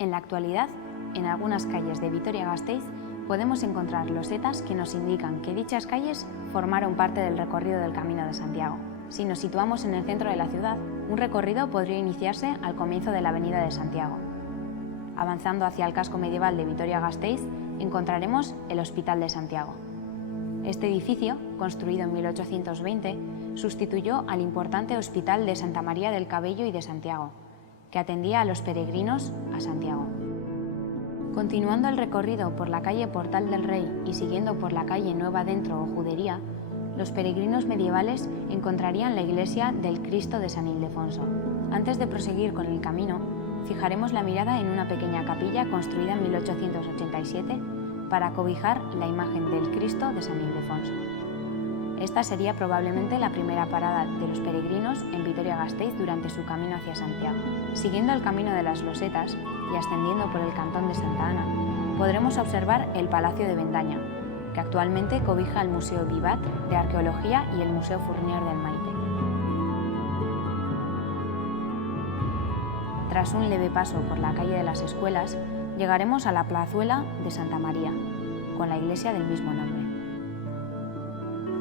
En la actualidad, en algunas calles de Vitoria-Gasteiz podemos encontrar losetas que nos indican que dichas calles formaron parte del recorrido del Camino de Santiago. Si nos situamos en el centro de la ciudad, un recorrido podría iniciarse al comienzo de la Avenida de Santiago. Avanzando hacia el casco medieval de Vitoria-Gasteiz, encontraremos el Hospital de Santiago. Este edificio, construido en 1820, sustituyó al importante Hospital de Santa María del Cabello y de Santiago, que atendía a los peregrinos a Santiago. Continuando el recorrido por la calle Portal del Rey y siguiendo por la calle Nueva Dentro o Judería, los peregrinos medievales encontrarían la iglesia del Cristo de San Ildefonso. Antes de proseguir con el camino, fijaremos la mirada en una pequeña capilla construida en 1887 para acobijar la imagen del Cristo de San Ildefonso. Esta sería probablemente la primera parada de los peregrinos en Vitoria-Gasteiz durante su camino hacia Santiago. Siguiendo el camino de las losetas y ascendiendo por el cantón de Santa Ana, podremos observar el Palacio de Bendaña, que actualmente cobija el Museo Vivat de Arqueología y el Museo Fournier del Maite. Tras un leve paso por la calle de las Escuelas, llegaremos a la plazuela de Santa María, con la iglesia del mismo nombre.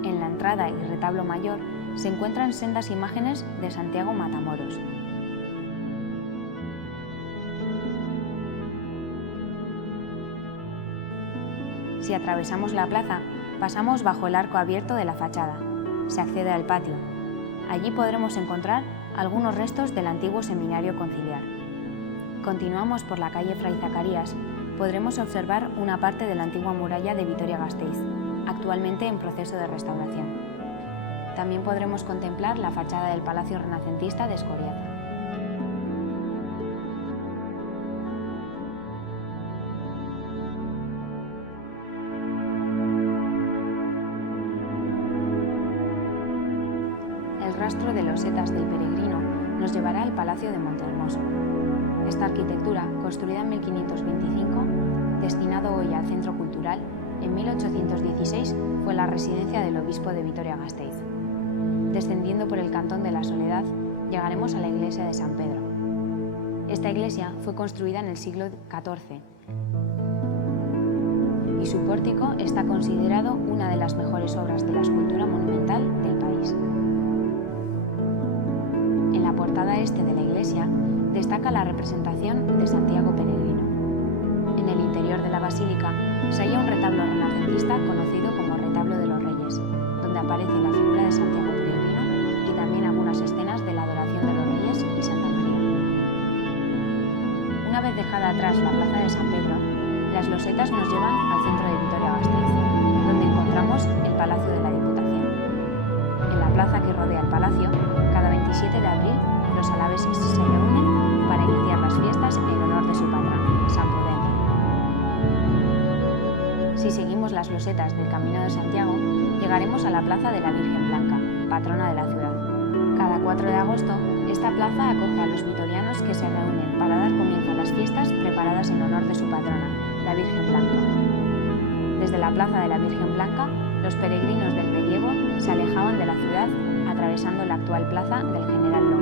En la entrada y retablo mayor se encuentran sendas imágenes de Santiago Matamoros. Si atravesamos la plaza, pasamos bajo el arco abierto de la fachada. Se accede al patio. Allí podremos encontrar algunos restos del antiguo seminario conciliar. Continuamos por la calle Fray Zacarías, podremos observar una parte de la antigua muralla de Vitoria-Gasteiz, actualmente en proceso de restauración. También podremos contemplar la fachada del Palacio Renacentista de Escoriaza. El rastro de losetas del peregrino nos llevará al Palacio de Montehermoso. Esta arquitectura, construida en 1525, destinado hoy al Centro Cultural, en 1816 fue la residencia del obispo de Vitoria-Gasteiz. Descendiendo por el cantón de la Soledad, llegaremos a la iglesia de San Pedro. Esta iglesia fue construida en el siglo XIV y su pórtico está considerado una de las mejores obras de la escultura monumental del país. En la portada este de la iglesia destaca la representación de Santiago Peregrino. En el interior de la basílica se halla un retablo renacentista conocido como Retablo de los Reyes, donde aparece la figura de Santiago Peregrino y también algunas escenas de la adoración de los Reyes y Santa María. Una vez dejada atrás la plaza de San Pedro, las losetas nos llevan al centro de Vitoria-Gasteiz, donde encontramos el Palacio de la Diputación. En la plaza que rodea el palacio, cada 27 de abril, los alaveses se reúnen para iniciar las fiestas en honor de su patrón, San Prudencio. Si seguimos las losetas del Camino de Santiago, llegaremos a la Plaza de la Virgen Blanca, patrona de la ciudad. Cada 4 de agosto, esta plaza acoge a los vitorianos que se reúnen para dar comienzo a las fiestas preparadas en honor de su patrona, la Virgen Blanca. Desde la Plaza de la Virgen Blanca, los peregrinos del medievo se alejaban de la ciudad atravesando la actual Plaza del General Longa.